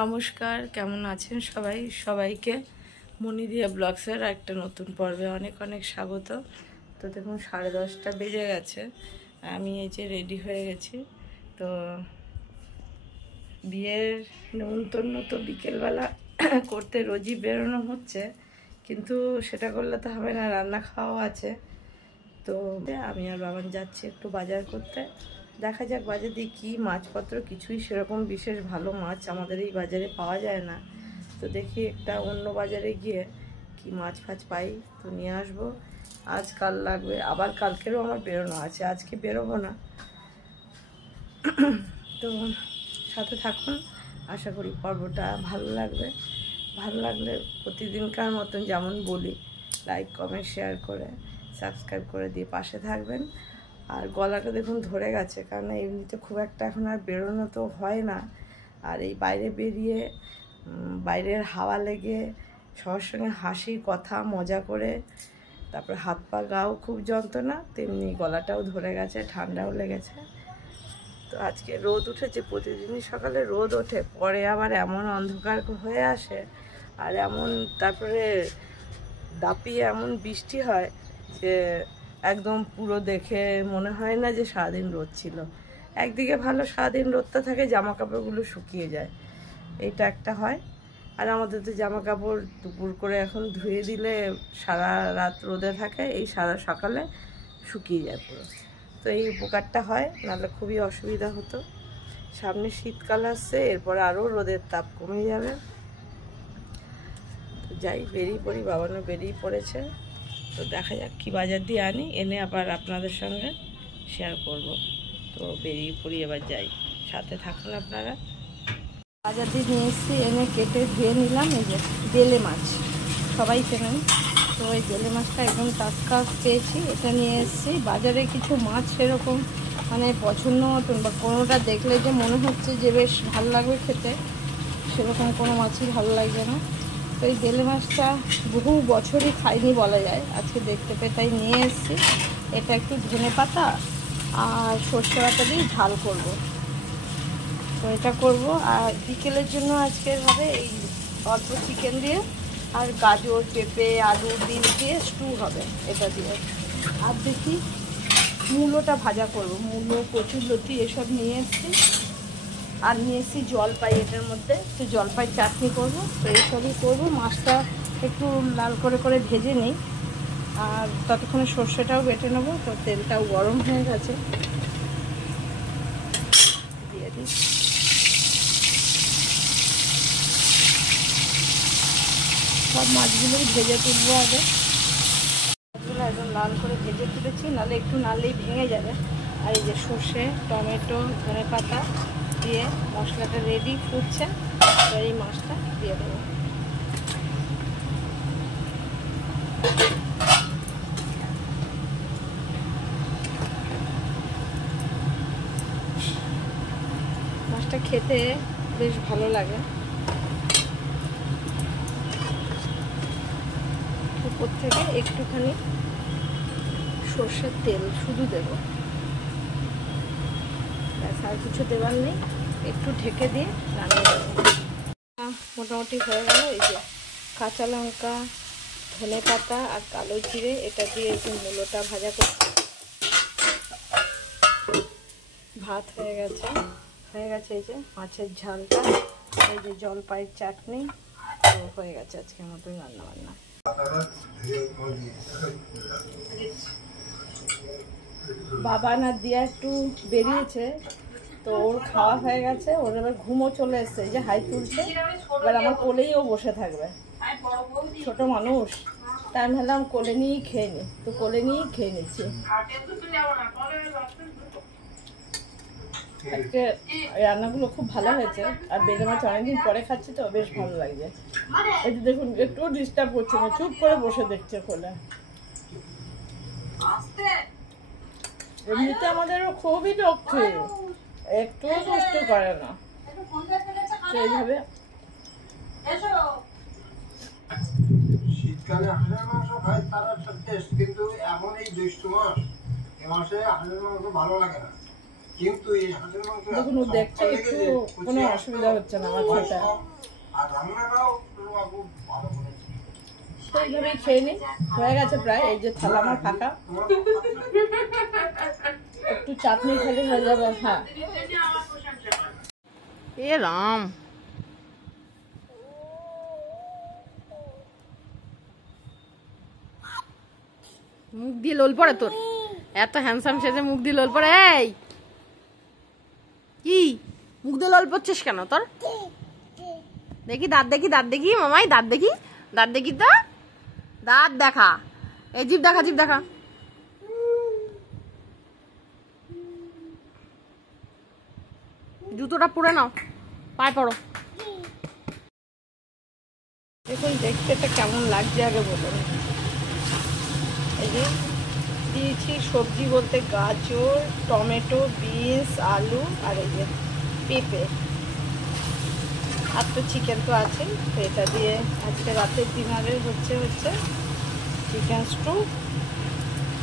নমস্কার, কেমন আছেন সবাই? সবাইকে মনিরিয়া ব্লগসের একটা নতুন পর্বে অনেক অনেক স্বাগত। তো দেখুন 10:30 বেজে গেছে, আমি এই যে রেডি হয়ে গেছি। তো বিয়ের নেমন্তন্ন তো বিকেলবেলা করতে রোজই বেরোনো হচ্ছে, কিন্তু সেটা করলে তো হবে না, রান্না খাওয়াও আছে। তো আমি আর বাবান যাচ্ছি একটু বাজার করতে। দেখা যাক বাজার দিয়ে কী মাছপত্র, কিছুই সেরকম বিশেষ ভালো মাছ আমাদের এই বাজারে পাওয়া যায় না। তো দেখি একটা অন্য বাজারে গিয়ে কি মাছ ফাছ পাই তো নিয়ে আসবো। আজ কাল লাগবে, আবার কালকেরও আমার বেরোনো আছে, আজকে বেরোবো না। তো সাথে থাকুন, আশা করি পর্বটা ভালো লাগবে। ভালো লাগলে প্রতিদিনকার মতন যেমন বলি, লাইক কমেন্ট শেয়ার করে সাবস্ক্রাইব করে দিয়ে পাশে থাকবেন। আর গলাটা দেখুন ধরে গেছে, কারণ এমনিতে খুব একটা এখন আর বেরোনো তো হয় না। আর এই বাইরে বেরিয়ে বাইরের হাওয়া লেগে সবার সঙ্গে হাসি কথা মজা করে তারপর হাত পা গাও খুব যন্ত্রণা, তেমনি গলাটাও ধরে গেছে, ঠান্ডাও লেগেছে। তো আজকে রোদ উঠেছে, প্রতিদিনই সকালে রোদ ওঠে, পরে আবার এমন অন্ধকার হয়ে আসে আর এমন তারপরে দাপিয়ে এমন বৃষ্টি হয় যে একদম পুরো দেখে মনে হয় না যে সারাদিন রোদ ছিল। একদিকে ভালো, সারাদিন রোদটা থাকে, জামা কাপড়গুলো শুকিয়ে যায়, এইটা একটা হয়। আর আমাদের তো জামা কাপড় দুপুর করে এখন ধুয়ে দিলে সারা রাত রোদে থাকে, এই সারা সকালে শুকিয়ে যায় পুরো। তো এই উপকারটা হয়, নাহলে খুবই অসুবিধা হতো। সামনে শীতকাল আসছে, এরপর আরও রোদের তাপ কমে যাবে। তো যাই, বেরিয়ে পড়ি, বাবানও বেরিয়ে পড়েছে। তো দেখা যাক কী বাজার দিয়ে আনি, এনে আবার আপনাদের সঙ্গে শেয়ার করব। তো বেরিয়ে পড়ি, এবার যাই, সাথে থাকুন আপনারা। বাজার দিয়ে নিয়ে এসেছি, এনে কেটে ধুয়ে নিলাম। এই যে বেলে মাছ সবাই চেনেন, তো ওই বেলে মাছটা একদম টাটকা পেয়েছি, এটা নিয়ে এসেছি। বাজারে কিছু মাছ সেরকম মানে পছন্দ মতন বা কোনোটা দেখলে যে মনে হচ্ছে যে বেশ ভালো লাগবে খেতে, সেরকম কোনো মাছই ভালো লাগবে না। তো এই বেলে মাছটা বহু বছরই খাইনি বলা যায়, আজকে দেখতে পেয়ে তাই নিয়ে এসেছি। এটা একটু ধনে পাতা আর সর্ষে বাটা দিয়ে ঝাল করব। তো এটা করবো। আর বিকেলের জন্য আজকে হবে এই অল্প চিকেন দিয়ে আর গাজর পেঁপে আলু ডিম দিয়ে স্টু হবে এটা দিয়ে। আর দেখি মূলোটা ভাজা করব, মূলো কচুরলতি এসব নিয়ে এসেছি। আর নিয়ে এসেছি জলপাই, এটার মধ্যে তো জলপাই চাটনি করব। তো এইসবই করবো। মাছটা একটু লাল করে করে ভেজে নিই, আর ততক্ষণে সর্ষেটাও বেটে নেবো। তো তেলটাও গরম হয়ে গেছে, দিয়ে দিই। সব মাছগুলোই ভেজে তুলবো আগে। মাছগুলো একদম লাল করে ভেজে তুলেছি, নাহলে একটু নাড়লেই ভেঙে যাবে। আর এই যে সর্ষে টমেটো ধনে পাতা দিয়ে মশলাটা রেডি ফুটছে, তো এই মাছটা দিয়ে দেবো। মাছটা খেতে বেশ ভালো লাগে। উপর থেকে একটুখানি সর্ষের তেল শুধু দেব, ব্যাস, আর কিছু দেওয়ার নেই। একটু ঢেকে দিয়ে নামিয়ে দেবো। মোটামুটি হয়ে গেল। এই যে কাঁচা লঙ্কা ধনে পাতা আর কালো জিরে, এটা দিয়ে একটু মূলোটা ভাজা করছি। ভাত হয়ে গেছে এই যে মাছের ঝালটা, এই যে জলপাইয়ের চাটনি, তো হয়ে গেছে আজকের মতোই রান্না বান্না। বাবা না দিয়া একটু বেরিয়েছে, তো ওর খাওয়া হয়ে গেছে, ওর এবার ঘুমও চলে এসছে, যে হাই তুলছে। এবার আমার কোলেই ও বসে থাকবে, ছোট মানুষ, তাই আমি ভাবলাম কোলে নিয়েই খেয়ে নি। তো কোলে নিয়েই খেয়ে নিচ্ছি। আজকে রান্নাগুলো খুব ভালো হয়েছে, আর বেলে মাছ অনেকদিন পরে খাচ্ছি তো বেশ ভালো লাগছে। এই যে দেখুন, একটুও ডিস্টার্ব করছে না, চুপ করে বসে দেখছে কোলে। এমনিতে আমাদের খুবই লক্ষ্মী, একটুও কষ্ট করে না। এইভাবে শীতকালে হাঁসের মাংস খায় তারা টেস্ট, কিন্তু এখন এই জ্যৈষ্ঠ মাস, এই মাসে হাঁসের মাংস ভালো লাগে না। কিন্তু এই হাঁসের মাংস দেখুন ও দেখছে একটু কোনো অসুবিধা হচ্ছে না আমার খেতে। আর রান্নাটাও খুব ভালো করেছে। তো এইভাবেই খেয়ে নিই, হয়ে গেছে প্রায়। এই যে থালা আমার ফাঁকা, একটু চাটনি খেলে হয়ে যাবে। হ্যাঁ এ রাম, মুখ দিয়ে লোল পড়ে তোর, এত হ্যান্ডসাম সেজে মুখ দিয়ে লোল পড়ে। এই কি মুখ দিয়ে লোল পড়ছিস কেন তোর? দেখি দাঁত, দেখি দাঁত, দেখি মামাই দাঁত, দেখি দাঁত, দেখি তো দাঁত দেখা। এই জিভ দেখা, জিভ দেখা। জুতোটা পরে নাও, পায়ে পড়ো। দেখুন দেখতে এটা কেমন লাগছে আগে বলুন। এই যে দিয়েছি সবজি বলতে গাজর, টমেটো, বিনস, আলু আর এই যে পেঁপে, আর তো চিকেন তো আছেই। তো এটা দিয়ে আজকে রাতের ডিনারের হচ্ছে চিকেন স্টু।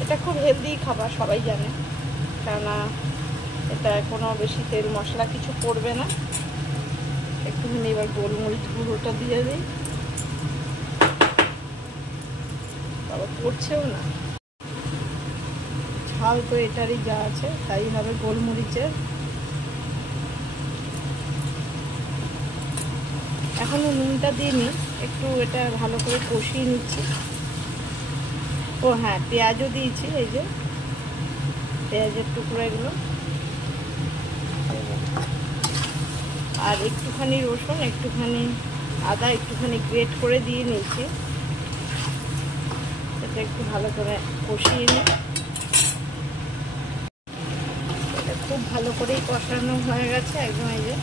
এটা খুব হেলদি খাবার, সবাই জানে, কেননা এটা কোনো বেশি তেল মশলা কিছু পড়বে না। একটুখানি এবার গোলমরিচ গুঁড়োটা দিয়ে দিই, বাবা পড়ছেও না, ঝাল তো এটারই যা আছে তাই হবে গোলমরিচের। এখনো নুনটা দিইনি, একটু এটা ভালো করে কষিয়ে নিচ্ছি। ও হ্যাঁ, পেঁয়াজও দিয়েছি, এই যে পেঁয়াজের টুকরো এগুলো, আর একটুখানি রসুন, একটুখানি আদা, একটুখানি গ্রেট করে দিয়ে নিয়েছি। এটা একটু ভালো করে কষিয়ে নিই। এটা খুব ভালো করেই কষানো হয়ে গেছে একদম। এই যে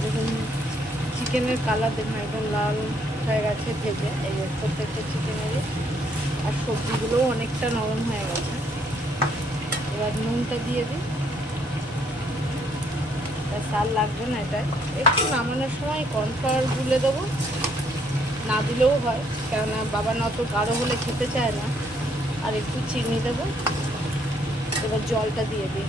দেখুন চিকেনের কালার দেখুন একদম লাল হয়ে গেছে ভেজে, এই যে প্রত্যেকটা চিকেনেরই। আর সবজিগুলোও অনেকটা নরম হয়ে গেছে। এবার নুনটা দিয়ে দিই, সার লাগবে না এটায়। একটু নামানোর সময় কর্নফ্লাওয়ার গুলে দেবো, না দিলেও হয়, কেননা বাবা অত গাঢ় হলে খেতে চায় না। আর একটু চিনি দেবো। এবার জলটা দিয়ে দিই,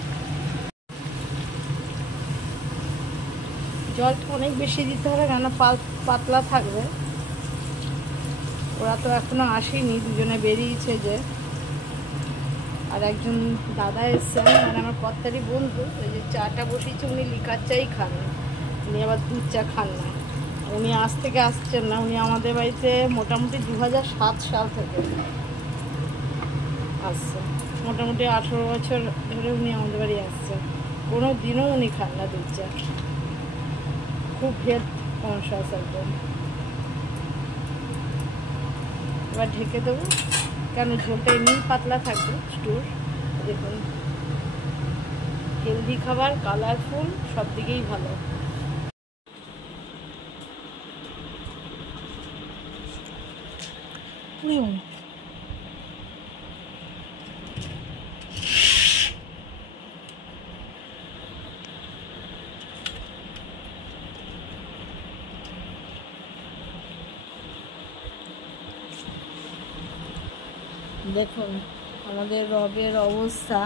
জলটা অনেক বেশি দিতে হবে, কেননা পাতলা থাকবে। ওরা তো এখনো আসেনি, দুজনে বেরিয়েছে যে। আর একজন দাদা এসছেন, মানে আমার কর্তারই বন্ধু, ওই যে চাটা বসিয়েছে, উনি লিকার চাই খান, উনি আবার দুধ চা খান না। উনি আজ থেকে আসছেন না, উনি আমাদের বাড়িতে মোটামুটি 2007 সাল থেকে আসছে, মোটামুটি 18 বছর ধরে উনি আমাদের বাড়ি আসছেন। কোনো দিনও উনি খান না দুধ চা, খুব হেলথ কনসিয়াস একদম। এবার ঢেকে দেবো, কেন ঝোলটা এমনি পাতলা থাকবে স্টুর। দেখুন হেলদি খাবার, কালারফুল, সব দিকেই ভালো। দেখুন আমাদের রবের অবস্থা,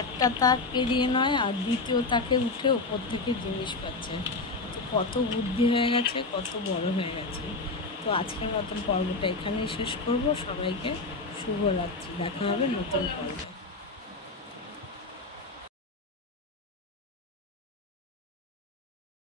একটা তাক পেরিয়ে নয় আর দ্বিতীয় তাকে উঠে ওপর থেকে জিনিস পাচ্ছে। তো কত বুদ্ধি হয়ে গেছে, কত বড় হয়ে গেছে। তো আজকের মতন পর্বটা এখানেই শেষ করব। সবাইকে শুভরাত্রি, দেখা হবে নতুন পর্বে।